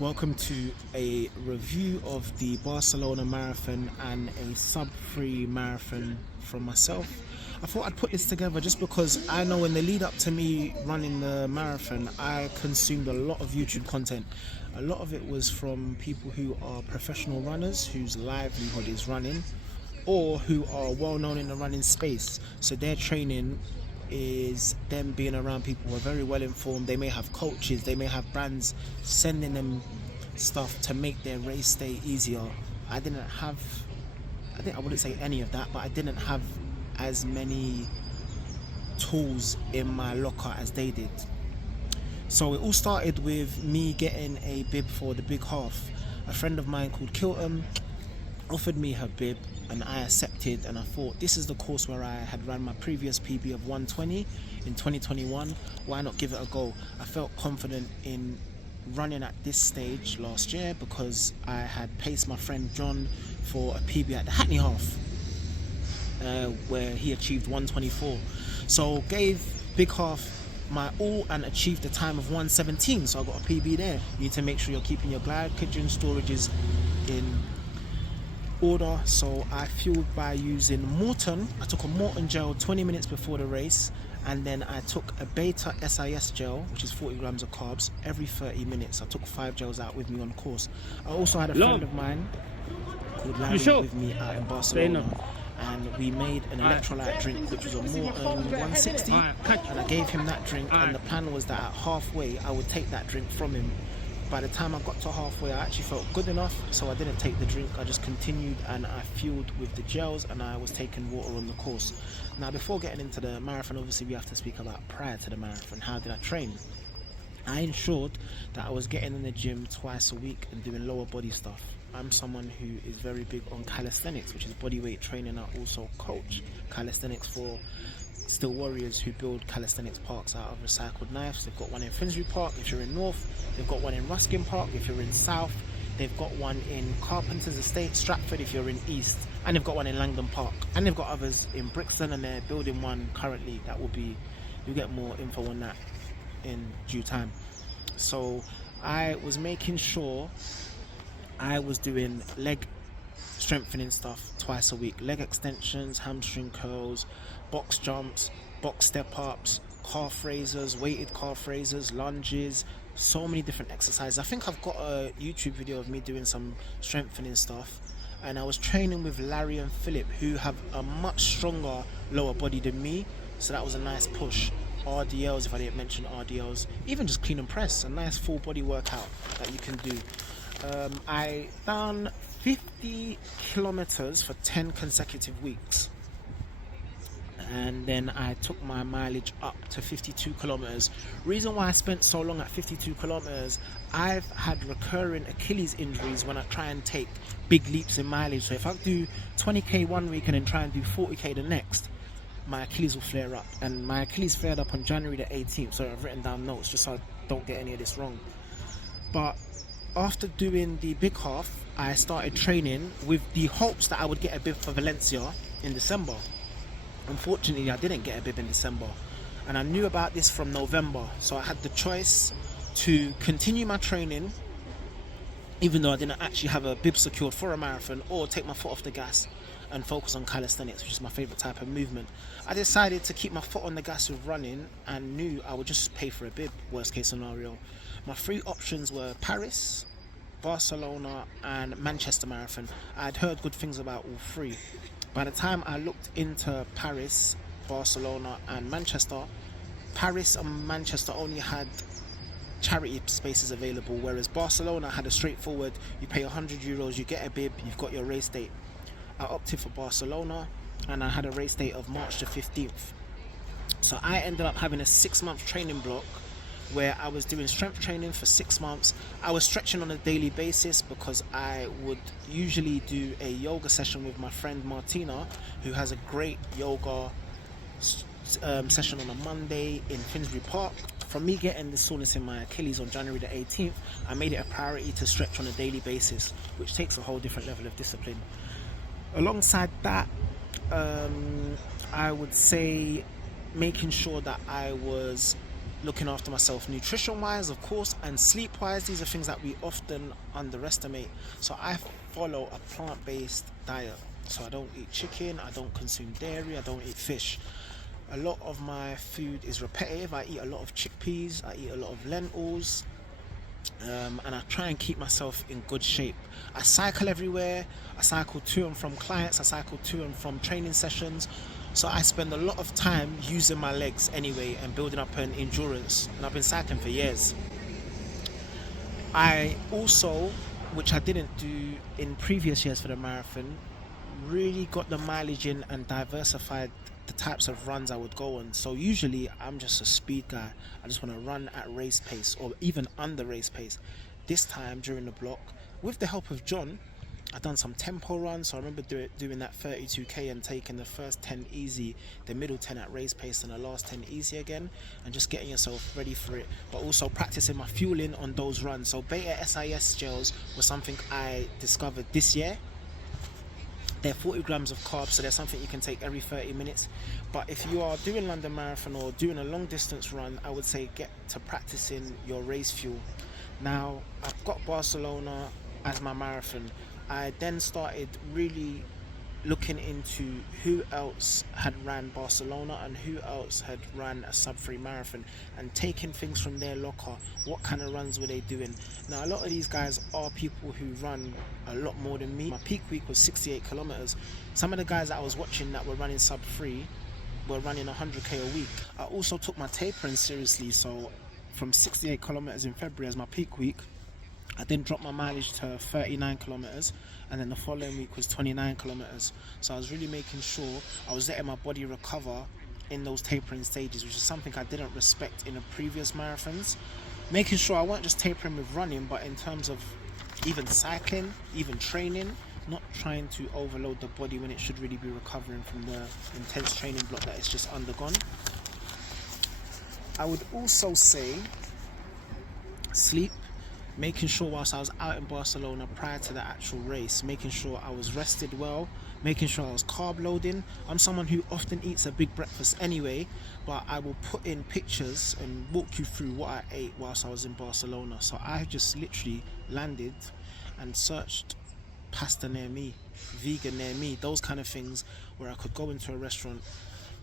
Welcome to a review of the Barcelona Marathon and a sub-3 marathon from myself. I thought I'd put this together just because I know in the lead up to me running the marathon, I consumed a lot of YouTube content. A lot of it was from people who are professional runners whose livelihood is running, or who are well known in the running space. So their training is them being around people who are very well informed. They may have coaches, they may have brands sending them stuff to make their race day easier. I wouldn't say any of that, but I didn't have as many tools in my locker as they did. So it all started with me getting a bib for the big half. A friend of mine called Kilton offered me her bib and I accepted, and I thought, this is the course where I had ran my previous PB of 120 in 2021. Why not give it a go? I felt confident in running at this stage last year because I had paced my friend John for a PB at the Hackney Half, where he achieved 124. So gave big half my all and achieved a time of 117. So I got a PB there. You need to make sure you're keeping your glycogen storages in order. So I fueled by using Morton. I took a Morton gel 20 minutes before the race, and then I took a Beta SIS gel, which is 40 grams of carbs, every 30 minutes. I took 5 gels out with me on course. I also had a friend of mine called Larry with me out in Barcelona, and we made an electrolyte drink which was a Morton 160, and I gave him that drink, and the plan was that at halfway I would take that drink from him. By the time I got to halfway, I actually felt good enough, so I didn't take the drink. I just continued and I fueled with the gels, and I was taking water on the course. Now, before getting into the marathon, obviously we have to speak about prior to the marathon. How did I train? I ensured that I was getting in the gym twice a week and doing lower body stuff. I'm someone who is very big on calisthenics, which is body weight training. I also coach calisthenics for Still Warriors who build calisthenics parks out of recycled knives. They've got one in Finsbury Park if you're in North, they've got one in Ruskin Park if you're in South, they've got one in Carpenter's Estate, Stratford if you're in East, and they've got one in Langdon Park, and they've got others in Brixton, and they're building one currently that will be, you'll get more info on that in due time. So I was making sure I was doing leg strengthening stuff twice a week. Leg extensions, hamstring curls, box jumps, box step ups, calf raises, weighted calf raises, lunges, so many different exercises. I think I've got a YouTube video of me doing some strengthening stuff, and I was training with Larry and Philip, who have a much stronger lower body than me, so that was a nice push. RDLs, if I didn't mention RDLs, even just clean and press, a nice full body workout that you can do. I done 50 kilometers for 10 consecutive weeks, and then I took my mileage up to 52 kilometers. Reason why I spent so long at 52 kilometers, I've had recurring Achilles injuries when I try and take big leaps in mileage. So if I do 20k one week and then try and do 40k the next, my Achilles will flare up, and my Achilles flared up on January the 18th. So I've written down notes just so I don't get any of this wrong. But after doing the big half, I started training with the hopes that I would get a bib for Valencia in December. Unfortunately, I didn't get a bib in December, and I knew about this from November, so I had the choice to continue my training even though I didn't actually have a bib secured for a marathon, or take my foot off the gas and focus on calisthenics, which is my favorite type of movement. I decided to keep my foot on the gas with running and knew I would just pay for a bib, worst case scenario. My 3 options were Paris, Barcelona and Manchester Marathon. I'd heard good things about all 3. By the time I looked into Paris, Barcelona and Manchester, Paris and Manchester only had charity spaces available, whereas Barcelona had a straightforward, you pay €100, you get a bib, you've got your race date. I opted for Barcelona, and I had a race date of March the 15th. So I ended up having a 6-month training block where I was doing strength training for 6 months. I was stretching on a daily basis because I would usually do a yoga session with my friend Martina, who has a great yoga session on a Monday in Finsbury Park. From me getting the soreness in my Achilles on January the 18th, I made it a priority to stretch on a daily basis, which takes a whole different level of discipline. Alongside that, I would say making sure that I was looking after myself nutrition wise, of course, and sleep wise. These are things that we often underestimate. So I follow a plant based diet. So I don't eat chicken, I don't consume dairy, I don't eat fish. A lot of my food is repetitive. I eat a lot of chickpeas, I eat a lot of lentils, and I try and keep myself in good shape. I cycle everywhere. I cycle to and from clients. I cycle to and from training sessions. So I spend a lot of time using my legs anyway and building up an endurance. And I've been cycling for years. I also, which I didn't do in previous years for the marathon, really got the mileage in and diversified the types of runs I would go on. So usually I'm just a speed guy. I just want to run at race pace or even under race pace. This time during the block, with the help of John, I've done some tempo runs. So I remember doing that 32k and taking the first 10 easy, the middle 10 at race pace, and the last 10 easy again, and just getting yourself ready for it. But also practicing my fueling on those runs. So beta SIS gels was something I discovered this year. They're 40 grams of carbs, so they're something you can take every 30 minutes. But if you are doing London Marathon or doing a long distance run, I would say get to practicing your race fuel. Now, I've got Barcelona as my marathon. I then started really looking into who else had ran Barcelona and who else had ran a sub-3 marathon, and taking things from their locker. What kind of runs were they doing? Now, a lot of these guys are people who run a lot more than me. My peak week was 68 kilometers. Some of the guys that I was watching that were running sub-3 were running 100k a week. I also took my tapering seriously, so from 68 kilometers in February as my peak week, I then dropped my mileage to 39 kilometers, and then the following week was 29 kilometers. So I was really making sure I was letting my body recover in those tapering stages, which is something I didn't respect in the previous marathons. Making sure I weren't just tapering with running, but in terms of even cycling, even training, not trying to overload the body when it should really be recovering from the intense training block that it's just undergone. I would also say sleep. Making sure whilst I was out in Barcelona prior to the actual race, making sure I was rested well, making sure I was carb loading. I'm someone who often eats a big breakfast anyway, but I will put in pictures and walk you through what I ate whilst I was in Barcelona. So I just literally landed and searched pasta near me, vegan near me, those kind of things, where I could go into a restaurant,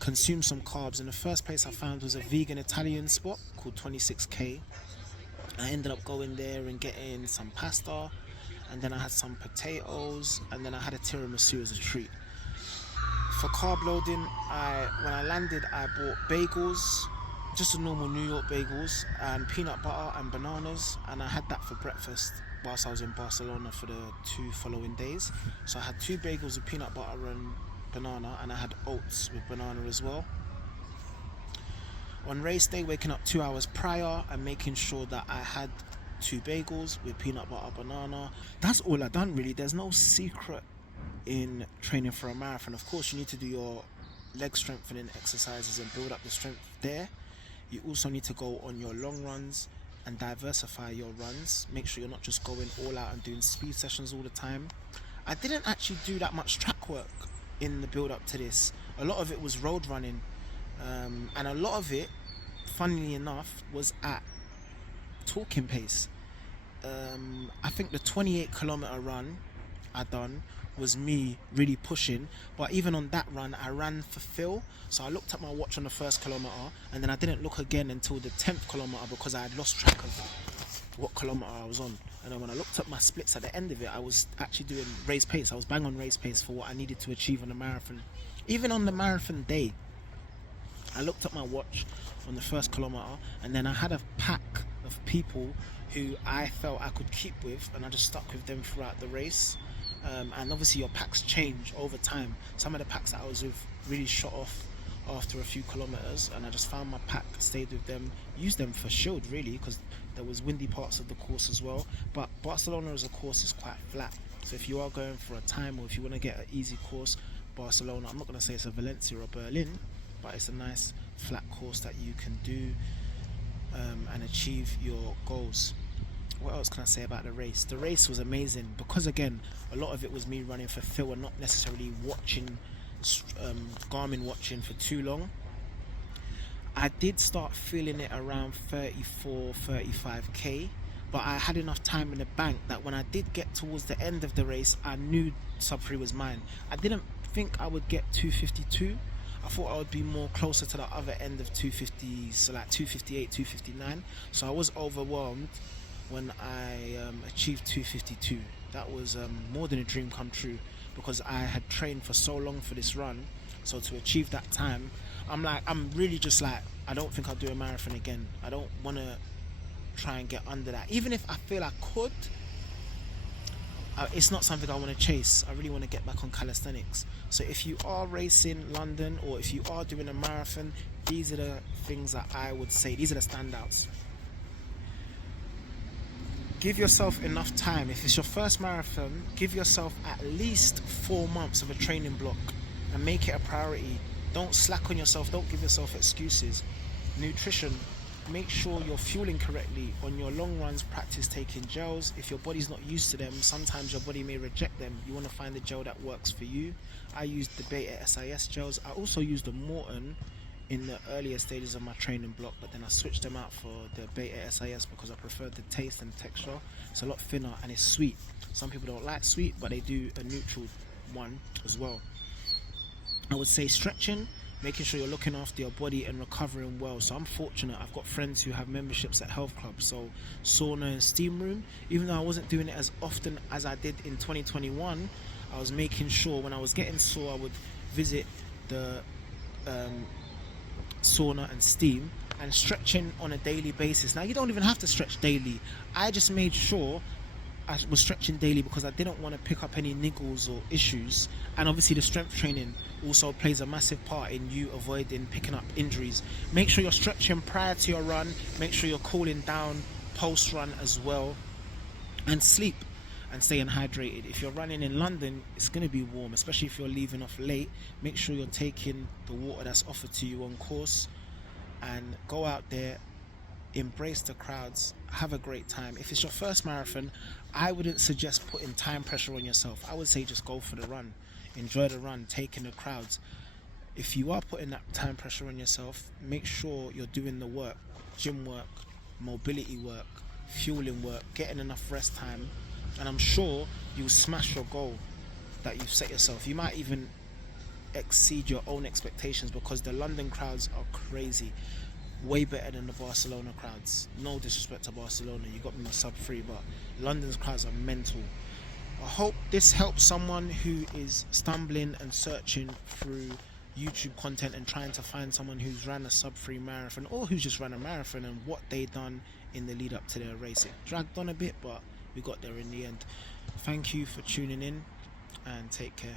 consume some carbs. And the first place I found was a vegan Italian spot called 26k. I ended up going there and getting some pasta, and then I had some potatoes, and then I had a tiramisu as a treat. For carb loading, when I landed, I bought bagels, just a normal New York bagels, and peanut butter and bananas, and I had that for breakfast whilst I was in Barcelona for the 2 following days. So I had 2 bagels with peanut butter and banana, and I had oats with banana as well. On race day, waking up 2 hours prior and making sure that I had 2 bagels with peanut butter, banana. That's all I done really. There's no secret in training for a marathon. Of course, you need to do your leg strengthening exercises and build up the strength there. You also need to go on your long runs and diversify your runs. Make sure you're not just going all out and doing speed sessions all the time. I didn't actually do that much track work in the build up to this. A lot of it was road running. And a lot of it, funnily enough, was at talking pace. I think the 28 kilometer run I done was me really pushing, but even on that run I ran for feel. So I looked at my watch on the first kilometer, and then I didn't look again until the 10th kilometer because I had lost track of what kilometer I was on. And then when I looked at my splits at the end of it, I was actually doing race pace. I was bang on race pace for what I needed to achieve on the marathon. Even on the marathon day, I looked at my watch on the first kilometer, and then I had a pack of people who I felt I could keep with, and I just stuck with them throughout the race. And obviously your packs change over time. Some of the packs that I was with really shot off after a few kilometers, and I just found my pack, stayed with them, used them for shield really, because there was windy parts of the course as well. But Barcelona as a course is quite flat, so if you are going for a time, or if you want to get an easy course, Barcelona, I'm not going to say it's a Valencia or Berlin, but it's a nice flat course that you can do and achieve your goals. What else can I say about the race? The race was amazing because, again, a lot of it was me running for feel and not necessarily watching, Garmin watching for too long. I did start feeling it around 34, 35k, but I had enough time in the bank that when I did get towards the end of the race, I knew sub 3 was mine. I didn't think I would get 252. I thought I would be more closer to the other end of 250, so like 258, 259. So I was overwhelmed when I achieved 252. That was more than a dream come true, because I had trained for so long for this run. So to achieve that time, I'm really just like, I don't think I'll do a marathon again. I don't want to try and get under that. Even if I feel I could, it's not something I want to chase. I really want to get back on calisthenics. So if you are racing London, or if you are doing a marathon, these are the things that I would say. These are the standouts. Give yourself enough time. If it's your first marathon, give yourself at least 4 months of a training block and make it a priority. Don't slack on yourself. Don't give yourself excuses. Nutrition. Make sure you're fueling correctly. On your long runs, practice taking gels. If your body's not used to them, sometimes your body may reject them. You want to find the gel that works for you. I used the Beta SIS gels. I also used the Morton in the earlier stages of my training block, but then I switched them out for the Beta SIS because I prefer the taste and texture. It's a lot thinner and it's sweet. Some people don't like sweet, but they do a neutral one as well. I would say stretching, making sure you're looking after your body and recovering well. So I'm fortunate, I've got friends who have memberships at health clubs, so sauna and steam room. Even though I wasn't doing it as often as I did in 2021, I was making sure when I was getting sore, I would visit the sauna and steam, and stretching on a daily basis. Now you don't even have to stretch daily. I just made sure I was stretching daily because I didn't want to pick up any niggles or issues. And obviously the strength training also plays a massive part in you avoiding picking up injuries. Make sure you're stretching prior to your run. Make sure you're cooling down post run as well, and sleep and staying hydrated. If you're running in London, it's going to be warm, especially if you're leaving off late. Make sure you're taking the water that's offered to you on course, and go out there, embrace the crowds, have a great time. If it's your first marathon, I wouldn't suggest putting time pressure on yourself. I would say just go for the run, enjoy the run, take in the crowds. If you are putting that time pressure on yourself, make sure you're doing the work: gym work, mobility work, fueling work, getting enough rest time, and I'm sure you'll smash your goal that you've set yourself. You might even exceed your own expectations, because the London crowds are crazy. Way better than the Barcelona crowds. No disrespect to Barcelona, you got me my sub 3, but London's crowds are mental. I hope this helps someone who is stumbling and searching through YouTube content and trying to find someone who's ran a sub 3 marathon, or who's just ran a marathon, and what they done in the lead up to their race. It dragged on a bit, but we got there in the end. Thank you for tuning in, and take care.